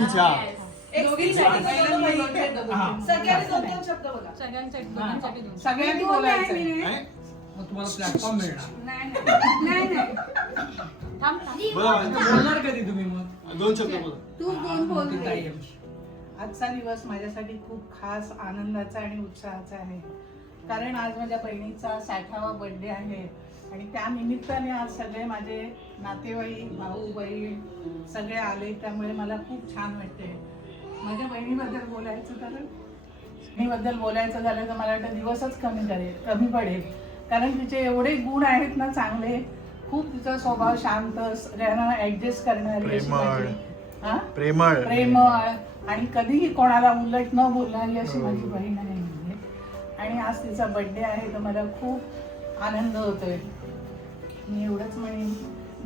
तुझ्या सगळ्यांनी बोलायचं. मग तुम्हाला प्लॅटफॉर्म मिळणार. बोलणार कधी तुम्ही मग 2 शब्द बोला. तू 2 बोल. ताई आमची. आजचा दिवस माझ्यासाठी खूप खास आनंदाचा आणि उत्साहाचा आहे, कारण आज माझ्या बहिणीचा 60वा बर्थडे आहे आणि त्या निमित्ताने आज सगळे माझे नातेवाईक, भाऊ बहीण सगळे आले, त्यामुळे मला खूप छान वाटते. माझ्या बहिणीबद्दल बोलायचं तर झालं तर मला वाटतं दिवसच कमी पडेल, कारण तिचे एवढे गुण आहेत ना चांगले. खूप तिचा स्वभाव शांत, सगळ्यांना ऍडजस्ट करणारी, प्रेमळ आणि कधीही कोणाला उलट न बोलणारी अशी माझी बहीण आहे. आणि आज तिचा बर्थडे आहे तर मला खूप आनंद होतोय. मी एवढंच म्हणेन,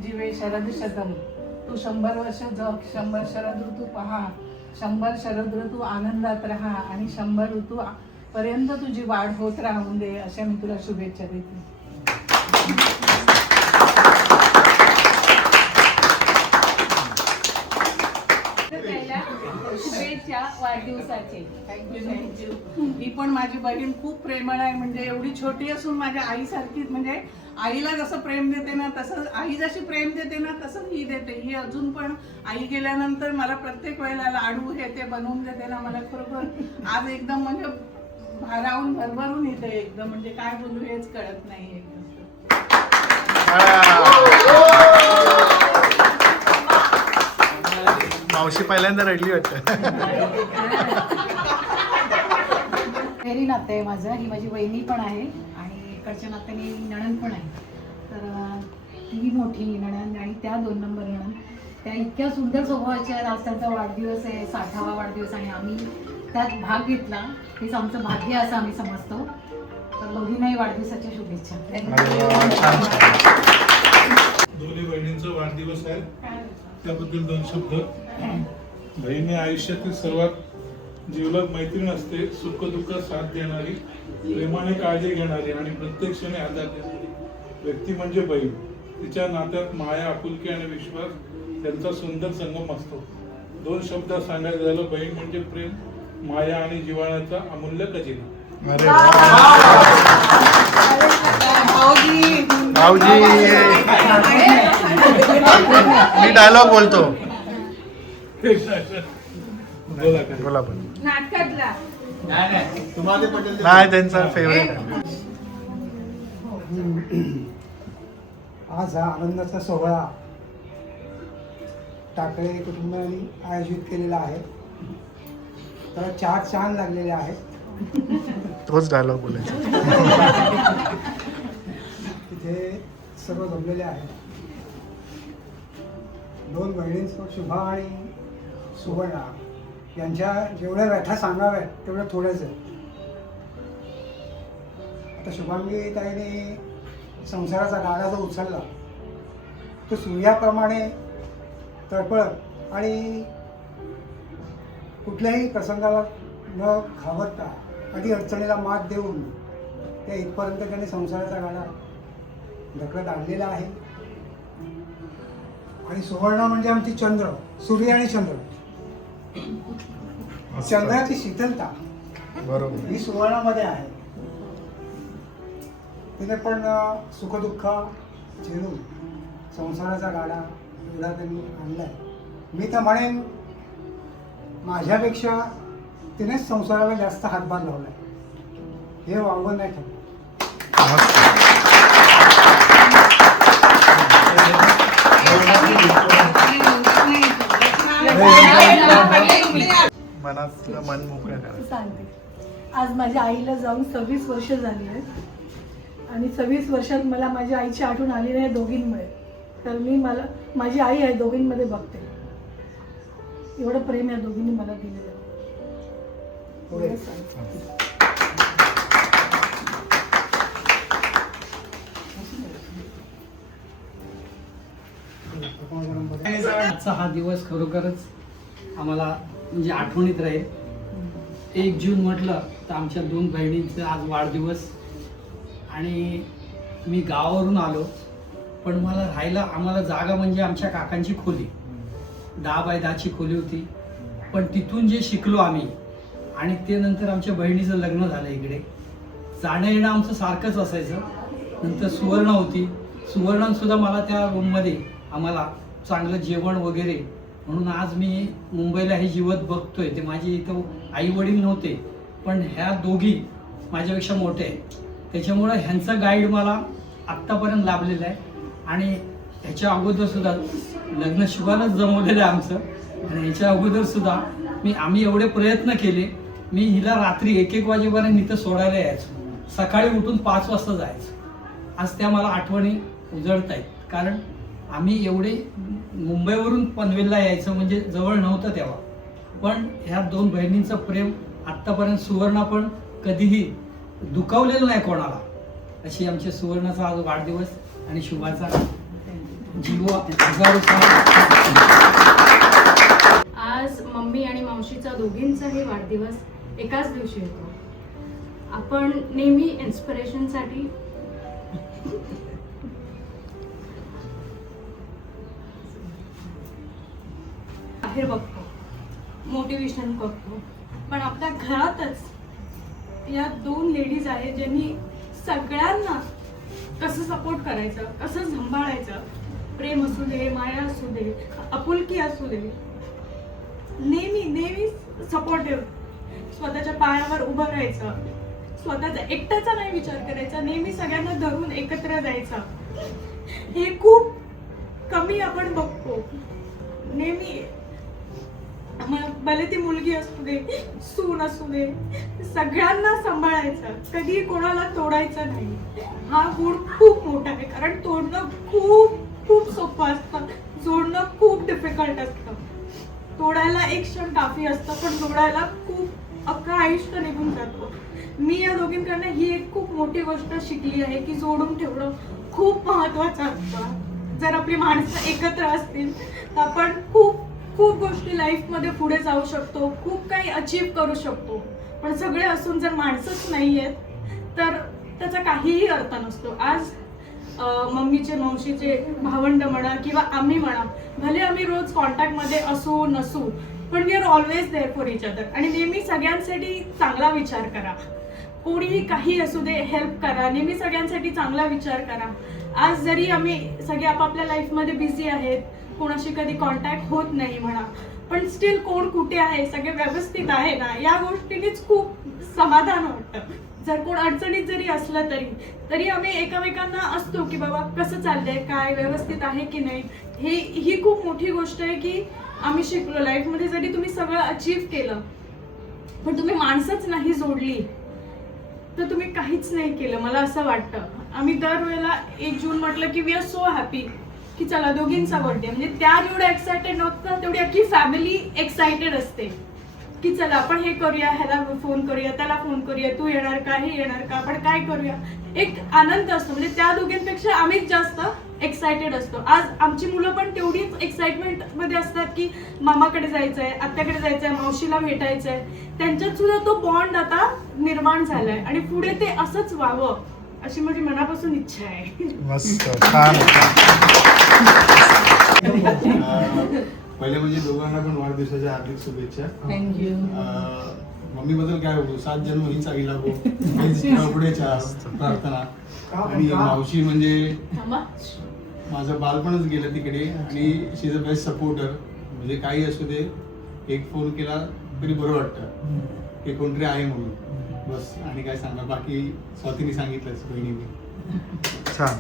जीवे शरद शतम, तू 100 वर्ष जग, 100 शरद ऋतू पहा, 100 शरद ऋतू आनंदात राहा आणि 100 ऋतू पर्यंत तुझी वाढ होत राहून दे, अशा मी तुला शुभेच्छा देते. शुभेच्छा वाढदिवसाचे. थँक्यू. ही पण माझी बहीण खूप प्रेमळ आहे, म्हणजे एवढी छोटी असून माझ्या आईसारखीच, म्हणजे आईला जसं प्रेम देते ना तसं, आई जशी प्रेम देते ना तसं ही देते. ही अजून पण आई गेल्यानंतर मला प्रत्येक वेळेला लाडू हे ते बनवून देते ना, मला खरोखर आज एकदम म्हणजे भारावून भरभरून येते एकदम, म्हणजे काय बोलू हेच कळत नाही एकदम. मावशी पहिल्यांदा रडली वाटतं. मेरी नातं आहे माझं, ही माझी वहिनी पण आहे आणि इकडच्या नात्याने नणंद पण आहे. तर ती मोठी नणंद आणि त्या 2 नंबर नणंद, त्या इतक्या सुंदर स्वभावाच्या आहेत. आज त्यांचा वाढदिवस आहे, 60वा वाढदिवस, आणि आम्ही त्यात भाग घेतला. हेच आमचं भाग्य असं आम्ही समजतो. तर दोघींनाही वाढदिवसाच्या शुभेच्छा. दोन्ही बहिणींचा वाढदिवस आहे, त्याबद्दल 2 शब्द. बहिणी आयुष्यातील सर्वात जिवलग मैत्रीण असते, सुख दुःख साथ देणारी, प्रेमाने काळजी घेणारी आणि प्रत्येक क्षणी आधार देणारी व्यक्ती म्हणजे बहीण. तिच्या नात्यात माया, आपुलकी आणि विश्वास यांचा सुंदर संगम असतो. 2 शब्दात सांगायचं झालं, बहीण म्हणजे प्रेम, माया आणि जिव्हाळ्याचा अमूल्य खजिना. भाऊजी मी डायलॉग बोलतो. बोला पण. नाटकातला तुम्हाला पटेल नाही, त्यांचा फेवरेट आहे. आज हा आनंदाचा सोहळा टाकळे कुटुंबाने आयोजित केलेला आहे. तर 4 चांद लागलेले आहेत. तोच डायलॉग बोलायचा. तिथे सर्व जमलेले आहेत. 2 बहिणींचं, शुभा आणि सुवर्णा, यांच्या जेवढ्या व्यथा सांगाव्यात तेवढ्या थोड्याच आहेत. आता शुभांगी ताईने संसाराचा गाडा जो उचलला तो सूर्याप्रमाणे तळपळत आणि कुठल्याही प्रसंगाला न घाबरता अडी अडचणीला मात देऊन त्या इथपर्यंत त्याने संसाराचा गाडा ढकलत आणलेला आहे. आणि सुवर्ण म्हणजे आमची चंद्र, सूर्य आणि चंद्र, चंद्राची शीतलता बरोबर ही सुवर्णामध्ये आहे. तिने पण सुखदुःख झेलून संसाराचा गाडा एवढा त्यांनी आणलाय. मी तर म्हणेन माझ्यापेक्षा तिनेच संसाराला जास्त हातभार लावलाय. हे वावगं नाही ठरलं. मनातलं मन मोकळं करा. सांगते, आज माझ्या आईला जाऊन 26 वर्ष झाली आहेत आणि 26 वर्षात मला माझ्या आईची आठवण आली नाही दोघींमुळे. तर मी माझी आई आहे दोघींमध्ये बघते. एवढं प्रेम या दोघींनी मला दिलेलं. आजचा हा दिवस खरोखरच आम्हाला म्हणजे आठवणीत राहील. 1 जून म्हटलं तर आमच्या 2 बहिणींचा आज वाढदिवस. आणि मी गावावरून आलो, पण मला राहायला आम्हाला जागा म्हणजे आमच्या काकांची खोली, 10 बाय 10ची खोली होती. पण तिथून जे शिकलो आम्ही आणि ते नंतर आमच्या बहिणीचं लग्न झालं इकडे. जाणं येणं आमचं सारखंच असायचं. नंतर सुवर्ण होती. सुवर्णसुद्धा मला त्या रूममध्ये आम्हाला चांगलं जेवण वगैरे म्हणून आज मी मुंबईला हे जीवत बघतोय. ते माझे इथं आई वडील नव्हते, पण ह्या दोघी माझ्यापेक्षा मोठे आहेत. त्याच्यामुळं ह्यांचा गाईड मला आत्तापर्यंत लाभलेला आहे. आणि ह्याच्या अगोदर सुद्धा लग्न शुभानंच जमवलेलं आहे आमचं. आणि ह्याच्या अगोदर सुद्धा आम्ही एवढे प्रयत्न केले. मी हिला रात्री 1-1 वाजेपर्यंत इथं सोडायला यायचो. सकाळी उठून 5 वाजता जायचो. आज त्या मला आठवणी उजळत आहेत. कारण आम्ही एवढे मुंबईवरून पनवेलला यायचं म्हणजे जवळ नव्हतं तेव्हा. पण ह्या 2 बहिणींचं प्रेम आत्तापर्यंत सुवर्णा पण कधीही दुखावलेलं नाही कोणाला. अशी आमच्या सुवर्णाचा आज वाढदिवस आणि शुभाचा जीव आज मम्मी आणि मावशीचा दोघींचाही वाढदिवस एकाच दिवशी येतो. आपण नेहमी इन्स्पिरेशनसाठी बाहेर बघतो, मोटिवेशन करतो, पण आपल्या घरातच या 2 लेडीज आहेत ज्यांनी सगळ्यांना कसं सपोर्ट करायचं, कसं सांभाळायचं, प्रेम असू दे, माया असू दे, आपुलकी असू दे, नेहमी सपोर्टिव्ह, स्वतःच्या पायावर उभं राहायचं, स्वतःचा एकट्याचा नाही विचार करायचा, नेहमी सगळ्यांना धरून एकत्र जायचं. हे खूप कमी आपण बघतो. नेहमी भले ती मुलगी असू दे, सून असू दे, सगळ्यांना सांभाळायचं, कधी कोणाला तोडायचं नाही. हा गुण खूप मोठा आहे. कारण तोडणं खूप सोपं असतं, जोडणं खूप डिफिकल्ट असतं. तोडायला एक क्षण काफी असतं, पण जोडायला खूप अख्खं आयुष्य निघून जातो. मी या दोघींकडनं ही एक खूप मोठी गोष्ट शिकली आहे की जोडून ठेवणं खूप महत्वाचं असतं. जर आपली माणसं एकत्र असतील तर आपण खूप गोष्टी लाईफमध्ये पुढे जाऊ शकतो, खूप काही अचीव करू शकतो. पण सगळे असून जर माणसंच नाही आहेत तर त्याचा काहीही अर्थ नसतो. आज मम्मीचे मावशीचे भावंड म्हणा किंवा आम्ही म्हणा, भले आम्ही रोज कॉन्टॅक्टमध्ये असू नसू, पण we are always there for each other. आणि नेहमी सगळ्यांसाठी चांगला विचार करा. कोणीही काही असू दे, हेल्प करा. नेहमी सगळ्यांसाठी चांगला विचार करा. आज जरी आम्ही सगळे आपापल्या लाईफमध्ये बिझी आहेत, कोणाशी कधी कॉन्टॅक्ट होत नाही म्हणा, पण स्टील कोण कुठे आहे, सगळे व्यवस्थित आहे ना, या गोष्टीनेच खूप समाधान वाटतं. जर कोण अडचणीत जरी असलं तरी आम्ही एकमेकांना असतो की बाबा कसं चाललंय, काय व्यवस्थित आहे की नाही. ही खूप मोठी गोष्ट आहे की आम्ही शिकलो. लाईफमध्ये जरी तुम्ही सगळं अचीव केलं पण तुम्ही माणसंच नाही जोडली तर तुम्ही काहीच नाही केलं, मला असं वाटतं. आम्ही दरवेळेला 1 जून म्हटलं की वी आर सो हॅपी की चला दोघींचा बर्थडे. म्हणजे त्या जेवढ्या एक्सायटेड नव्हतं तेवढी अख्खी फॅमिली एक्सायटेड असते की चला आपण हे करूया, ह्याला फोन करूया, त्याला फोन करूया, तू येणार का, हे येणार का, आपण काय करूया. एक आनंद असतो. म्हणजे त्या दोघींपेक्षा आम्हीच जास्त एक्सायटेड असतो. आज आमची मुलं पण तेवढीच एक्साइटमेंट मध्ये असतात की मामाकडे जायचंय, आत्याकडे जायचंय, मावशीला भेटायचंय. त्यांच्यात सुद्धा तो बॉन्ड आता निर्माण झालाय आणि पुढे ते असंच व्हावं अशी माझी मनापासून इच्छा आहे. मस्त छान. पहिले म्हणजे दोघांना पण वाढदिवसाच्या हार्दिक शुभेच्छा. थँक्यू. मम्मी बद्दल काय बोलू, 7 जन्म हीच आईला पुढेच्या प्रार्थना. आणि मावशी म्हणजे माझं बालपणच गेलं तिकडे आणि शी इज अ बेस्ट सपोर्टर. म्हणजे काही असू दे, एक फोन केला तरी बरं वाटतं की कोणतरी आहे म्हणून, बस. आणि काय सांगा, बाकी स्वातीने सांगितलंच बहिणीने. छान.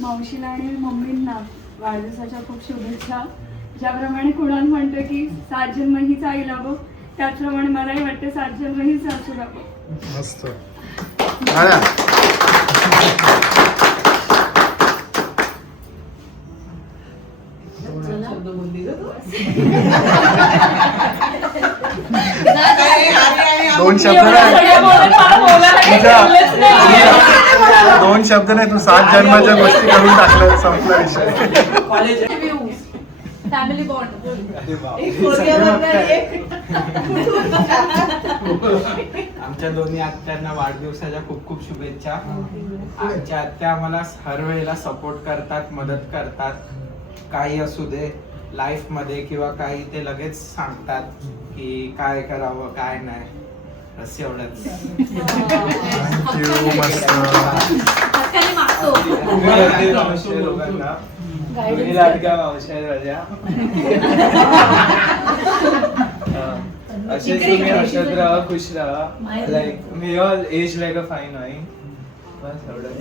मावशीला आणि मम्मींना वाढदिवसाच्या खूप शुभेच्छा. ज्याप्रमाणे कुणाल म्हणतो की 7 जन्म हीच आई लाभो, त्याचप्रमाणे मलाही वाटते 7 जन्म हीच सासू लाभो. मस्त. शब्द बोलली ग तू. 2 शब्द दोन शब्द नाही, तू 7 जन्माच्या गोष्टी करून टाकल्या, संपला विषय. Family bond. आमच्या दोन्ही आत्यांना वाढदिवसाच्या खूप खूप शुभेच्छा. आमच्या आत्या आम्हाला हर वेळेला सपोर्ट करतात, मदत करतात. काही असू दे लाईफ मध्ये किंवा काही ते लगेच सांगतात की काय करावं काय नाही, बस एवढंच. थँक्यू. मस्त. हक्काने मागतो. लोकांना Guidance. लाडक्या मावशी आहेत माझ्या. असेच तुम्ही हसत राहा, खुश राहा. Like may all age like a fine wine. बस एवढंच.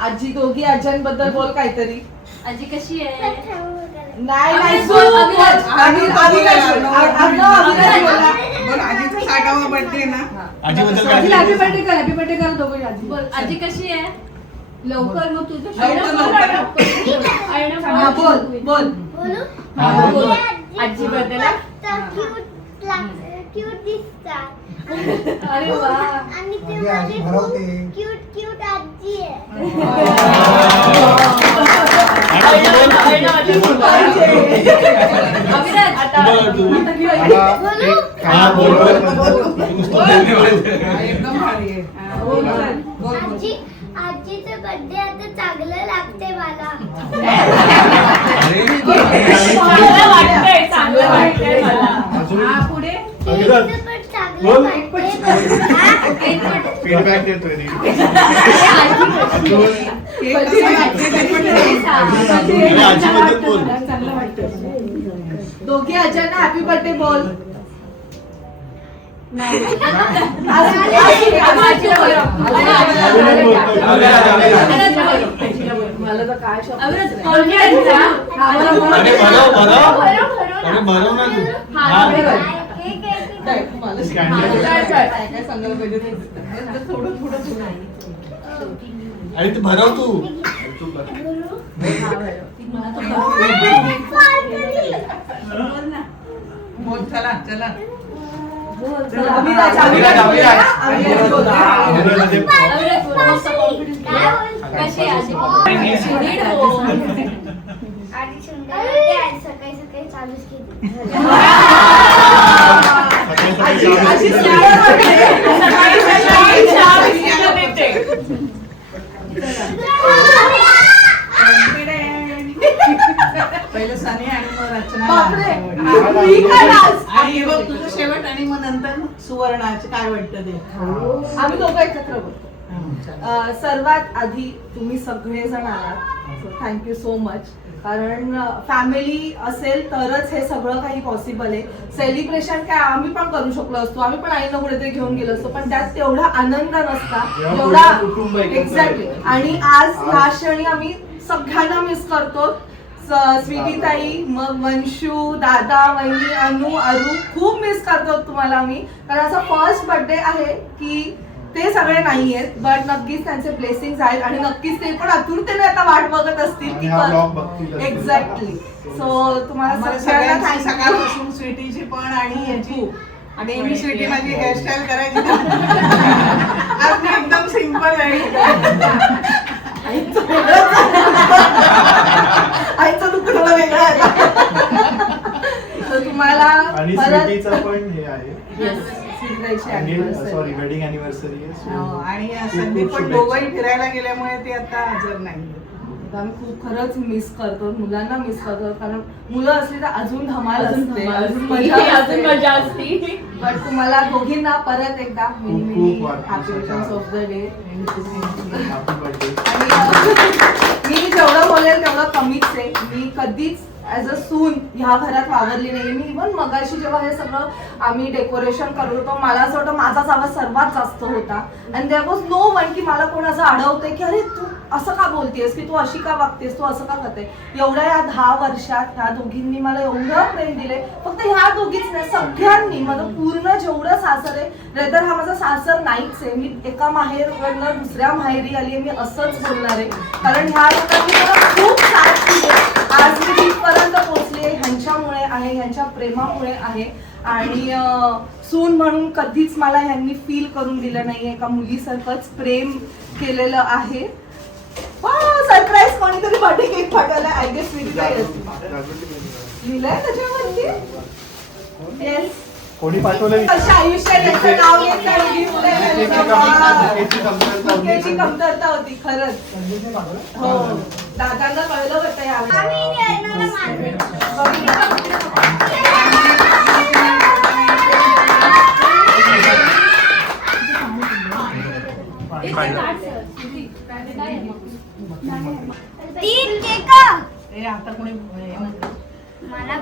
आजी दोघी आज्यांबद्दल बोल काहीतरी. आजी कशी आहे? नाही अभिराज बोल, बोल, अभिराज. बोल. आजीचा 60वा बर्थडे ना. आजीबद्दल आजीला काय हॅपी बर्थडे कर, हॅपी बर्थडे कर दोघे आजी. बोल आजी कशी आहे? लवकर मग तुझं हा, बोल बोल हा, बोल. आजी बद्दल क्यूट दिसतात अरे वा. आणि ते माझी आजी माझी भरवते. क्यूट क्यूट आजी आहे. अभिराज हा, बोल, बोल. एकदम भारी आहे. आजी आजीचं बर्थडे आता चांगलं लागते मला. चांगलं वाटतंय मला. हा, पुढे केकचं पण चांगलं वाटते. फीडबॅक देतोय रे. आजीबद्दल बोल. चांगलं वाटतं. दोघी आज्यांना हॅपी बर्थडे बोल. मला तर काय शब्द अरे भरव भरव अरे भरव ना तू. हा. काय सांगायला पाहिजे थोडं थोडं अरे ते भरव तू. बोल चला चला. अभिराज, अभिराज बोल. कशी आहे आजी? आधी सुंदर होते आणि सकाळी सकाळी चालूच केली. अशी पहिलं सनी आणि मग रचना. आणि हे बघ तुझं शेवट आणि मग नंतर सुवर्णाचे काय वाटतं ते. आम्ही दोघं एकत्र बोलतो. सर्वात आधी तुम्ही सगळेजण आलात, थँक्यू सो मच. कारण फॅमिली असेल तरच हे सगळं काही पॉसिबल आहे. सेलिब्रेशन काय आम्ही पण करू शकलो असतो, आम्ही पण आईला कुठेतरी घेऊन गेलो असतो, पण त्यात तेवढा आनंद नसता एवढा. एक्झॅक्टली. आणि आज ह्या क्षणी आम्ही सगळ्यांना मिस करतो. स्वीटी ताई, मग वंशू, दादा, वहिनी, अनु, अरू, खूप मिस करतो तुम्हाला आम्ही. कारण असा फर्स्ट बर्थडे आहे की ते सगळे नाही आहेत, बट नक्कीच त्यांचे ब्लेसिंग्स आहेत आणि नक्कीच ते पण आतुरतेने आता वाट बघत असतील की एक्झॅक्टली. सो तुम्हाला सगळ्यांना थँक्यू. सकाळपासून स्वीटीची पण आणि याची. आणि मी स्वीटी माझी हेअरस्टाईल करायची आज मी एकदम सिंपल आहे. आईचं दुखणं वेगळं आहे. तर तुम्हाला आणि स्वीटीचं पण हे आहे, anniversary. सॉरी वेडिंग अॅनिव्हर्सरी आहे. आणि संदीप पण दोघंही फिरायला गेल्यामुळे ते आता हजर नाही. आम्ही खूप खरंच मिस करतो, मुलांना मिस करतो. कारण मुलं असली तर अजून धमाल असते, अजून मजा असते. बट तुम्हाला दोघींना परत एकदा खूप happy returns of the day. Happy birthday. आणि मी जेवढं बोलेल तेवढं कमीच आहे. मी कधीच ॲज अ सून ह्या घरात वावरली नाही. मी इव्हन मगाशी जेव्हा हे सगळं आम्ही डेकोरेशन करत होतो, मला असं वाटतं माझाच आवाज सर्वात जास्त होता. And there was no one की मला कोण असं अडवते की अरे तू असं का बोलतेस, की तू अशी का वागतेस, तू असं का करते. एवढ्या या 10 वर्षात ह्या दोघींनी मला एवढं प्रेम दिले. फक्त ह्या दोघीच नाही, सगळ्यांनी. माझं पूर्ण जेवढं सासर आहे, रेदर हा माझा सासर नाहीच आहे. मी एका माहेरवरनं दुसऱ्या माहेरी आली आहे, मी असंच बोलणार आहे. कारण ह्या लोकांनी मला खूप साथ दिली. आज मी तिथपर्यंत पोहोचले ह्यांच्यामुळे आहे, ह्यांच्या प्रेमामुळे आहे. आणि सून म्हणून कधीच मला ह्यांनी फील करून दिलं नाही, एका मुलीसारखंच प्रेम केलेलं आहे. सरप्राईज कोणीतरी बर्थडे केक पाठवला. आय गेस लिहिलंय त्याच्यावरती. येस, कोणी पाठवलं अशा आयुष्यात यांचं नाव घेतलं भुकेची कमतरता होती खरंच. हो दादांना कळलं होतं यावेळी. तीन केक हे आता कोणी हे म्हणतं. मला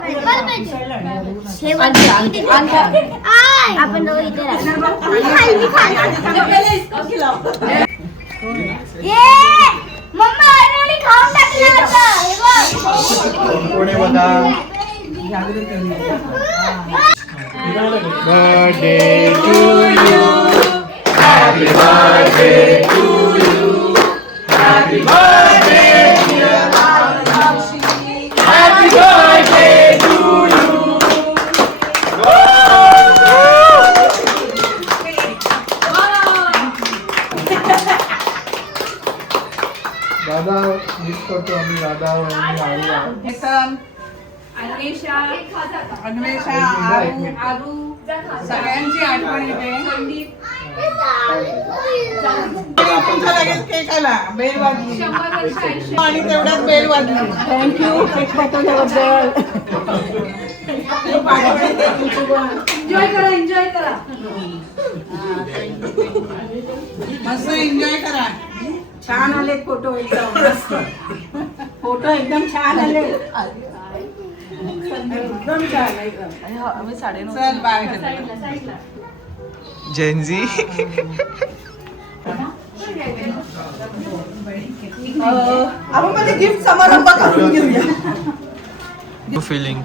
आपण दोघं इथे मम्मा ऑलरेडी खाऊन टाकलं होतं. कोणी बघा birthday to you happy birthday to you happy birthday dear happy birthday to you. दादा मिस करतो आम्ही दादा आणि आई. केतन, अन्वेषा, आरू, सगळ्यांची आठवण येते. तुमचा लगेच केक आला, बेल वाजली आणि तेवढ्यात बेल वाजली. थँक्यू केक पाठवल्याबद्दल. एन्जॉय करा मस्त एन्जॉय करा. छान आले फोटो एकदम मस्त. फोटो एकदम छान आले. एकदम छान एकदम. चल बाय. जेनजी आपण मध्ये गिफ्ट समारंभ करून घेऊया. फिलिंग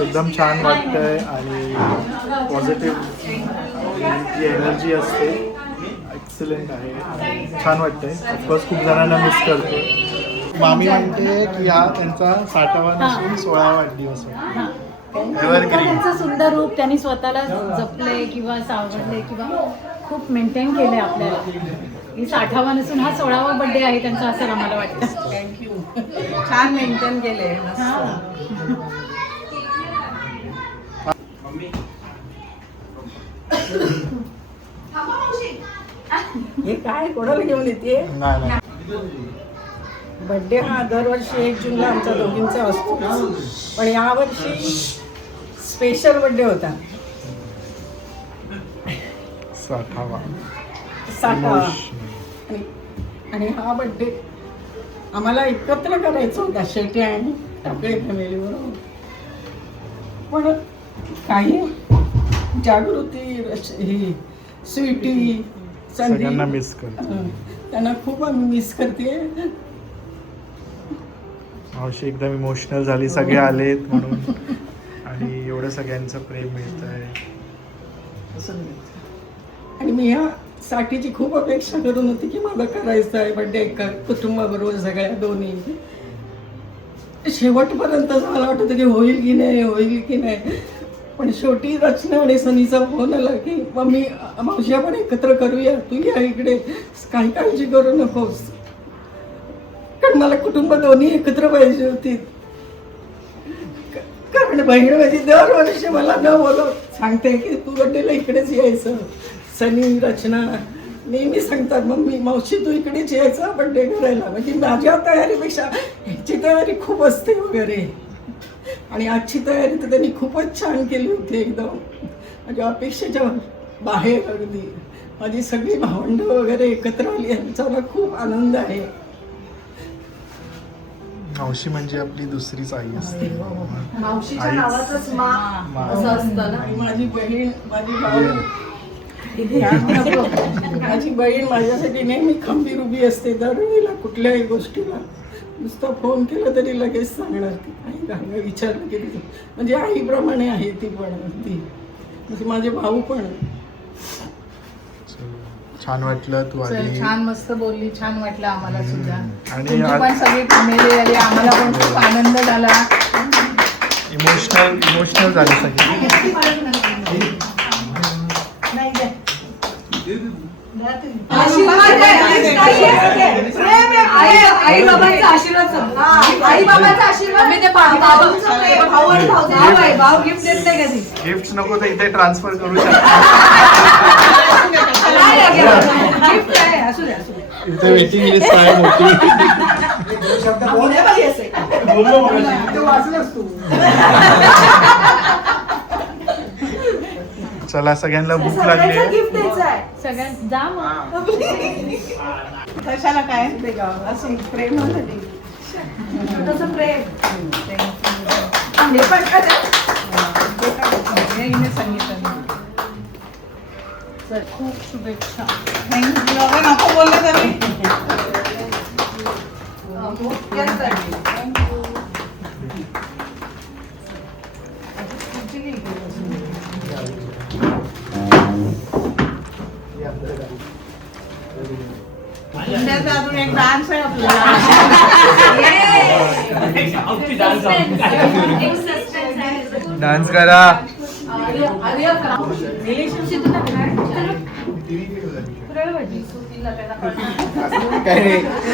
एकदम छान वाटतंय आणि पॉझिटिव्ह जी एनर्जी असते एक्सलंट आहे आणि छान वाटतंय. ऑफकोर्स खूप जणांना मिस करतो. मामी म्हणते की हा त्यांचा 60वा नसून 16वा वाढदिवस आहे. त्यांचं सुंदर रूप त्यांनी स्वतःला जपले किंवा सावरले किंवा खूप मेंटेन केले आपल्याला. ही 60वा नसून हा 16वा बर्थडे आहे त्यांचा असं आम्हाला वाटतं. थँक्यू. छान मेंटेन केले. हे काय कोणाला घेऊन येते. नाही बर्थडे हा दरवर्षी 1 जूनला आमच्या दोघींचा असतो, पण यावर्षी स्पेशल बर्थडे होता. 60वा. आणि हा बर्थडे आम्हाला एकत्र करायचा होता शेटे आणि टाकळे फॅमिलीबरोबर. पण काही जागृती ही स्वीटी सगळ्यांना संधी मिस करतो. त्यांना खूप आम्ही मिस करते. मावशी एकदम इमोशनल झाली. सगळे आलेत म्हणून आणि एवढं सगळ्यांचं प्रेम मिळत आहे. आणि मी ह्या साठीची खूप अपेक्षा करून होती की मला करायचं आहे बर्थडे एका कुटुंबाबरोबर सगळ्या दोन्ही. शेवटपर्यंत मला वाटत होतं की होईल की नाही. पण शेवटी रचना आणि सनीचा फोन आला की मम्मी मावशी आपण एकत्र करूया, तू या इकडे, काही काळजी करू नकोस. कारण मला कुटुंब दोन्ही एकत्र पाहिजे होती. कारण बहीण माझी दरवर्षी मला न बोलत सांगते की तू बड्डेला इकडेच यायचं. सनी रचना नेहमी सांगतात मम्मी मावशी तू इकडेच यायचं बड्डे करायला. म्हणजे माझ्या तयारीपेक्षा ह्याची तयारी खूप असते वगैरे. आणि आजची तयारी तर त्यांनी खूपच छान केली होती. एकदम माझ्या अपेक्षेच्या बाहेर अगदी. माझी सगळी भावंडं वगैरे एकत्र आली यांचा मला खूप आनंद आहे. मावशी म्हणजे आपली दुसरीच आई असते. मावशीच्या नावाचंच मा असं असतं ना. आणि माझी बहीण माझी भाऊ माझी बहीण माझ्यासाठी नेहमी खंबीर उभी असते. दरवेळेला कुठल्याही गोष्टीला नुसतं फोन केला तरी लगेच सांगणार. ती काही काय विचारलं की तिचं म्हणजे आईप्रमाणे आहे ती पण. ती म्हणजे माझे भाऊ पण. छान वाटलं तू आली. छान मस्त बोलली. छान वाटलं आम्हाला सुद्धा. आणि तुमची पण सगळी फॅमिली आली. आम्हाला पण खूप आनंद झाला. इमोशनल झाली सगळी. आशीर्वाद आहे. प्रेम आहे. आई बाबांचा आशीर्वाद आई बाबांचा आशीर्वाद मी ते भावांचं प्रेम, भाऊ आणि भाऊ भाऊ गिफ्ट देत नाही कधी. गिफ्ट नको तर इथे ट्रान्सफर करू शकता. गिफ्ट आहे असू दे असू दे. इथे वेटिंग लिस्ट आहे मोठी. शब्द बोल. बोललो वाचलंस तू. चला सगळ्यांना भूक लागली आहे. गिफ्ट द्यायचं आहे. सगळ्यांना जा मग. कशाला काय ते गाव असं प्रेम होतं ते. छोटंसं प्रेम. हे पण का ते? हे हिने सांगितलं नाही. चल, खूप शुभेच्छा. थँक्यू. अगं नको बोलले तरी. Yes, sir. इंडियाचा अजून एक डान्स आहे आपल्याला. डान्स करा. रिलेशनशिप काय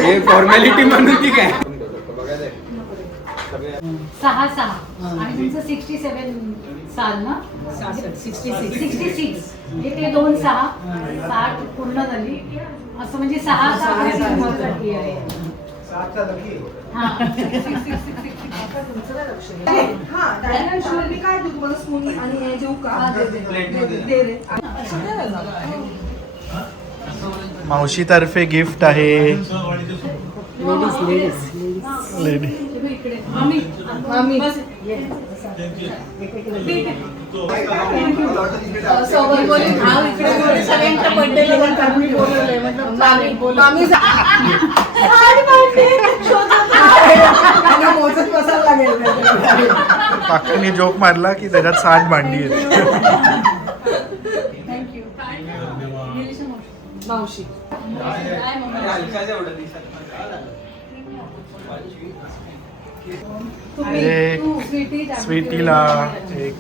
हे फॉर्मॅलिटी म्हणून की काय 6 आणि तुमचं 67 साल ना 66 म्हणजे ते 2 6 60 पूर्ण झाली असं म्हणजे 6 महत्वाची आहे. हा डायमंड शुअर मी काय देऊ तुम्हाला स्पून आणि हे देऊ का दे रे. मावशी तर्फे गिफ्ट आहे. लेडी इकडे मम्मी सगळ्यांच्या बर्थडेला जातात. मी बोलवलंय मोजत बसायला लागेल. काकांनी जोक मारला की त्याच्यात 60 भांडी आहेत. मावशी एक स्वीटीला, एक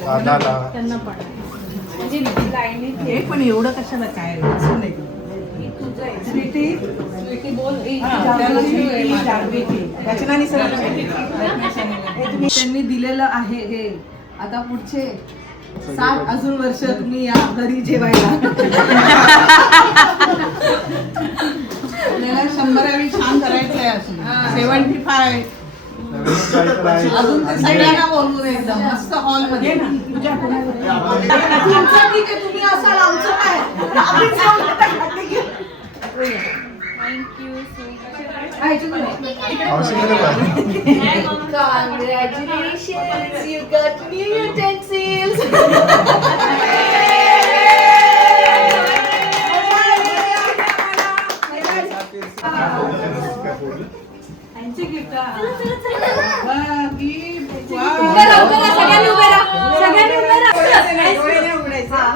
दादाला. त्यांना पण म्हणजे हे पण एवढं कशाला काय असू दे. स्वीटी बोल रचनानी सर त्यांनी दिलेलं आहे हे. आता पुढचे 60 अजून वर्ष तुम्ही या घरी जेवायला. आपल्याला 100 छान करायचंय अजून 75 अजून ते सगळ्यांना बोलवून एकदम मस्त हॉल मध्ये ना. तुमचं ठीक आहे तुम्ही असाल आमचं काय. मावशीकडे बघ. Congratulations, you got new utensils.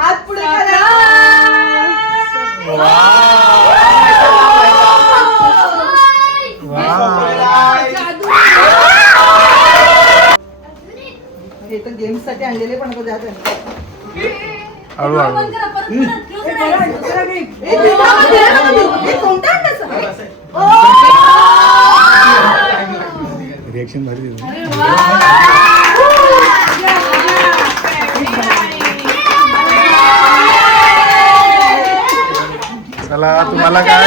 हात पुढे करा. हे तर गेम्स साठी आणलेले पण आता द्या हळूहळू रिएक्शन भारी चला तुम्हाला काय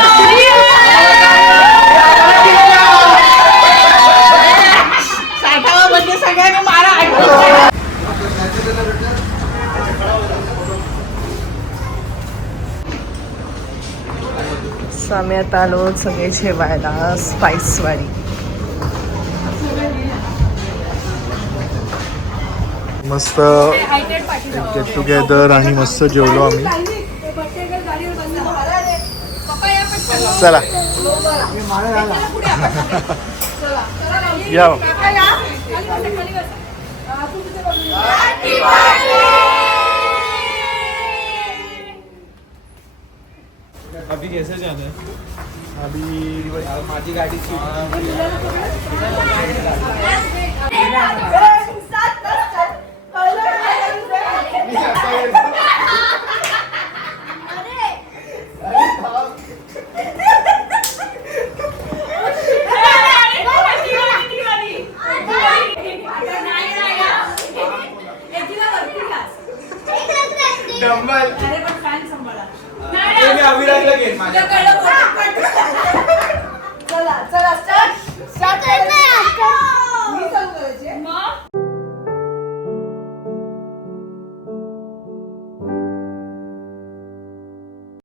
म्हणजे सगळ्यांनी मारा. आम्ही आता आलो सगळे जेवायला स्पाइसवाडी. मस्त गेट टुगेदर आणि मस्त जेवलो आम्ही. चला या अभी कैसे जाना है? अभी माझी गाडी विराईला घेईन माझ्या.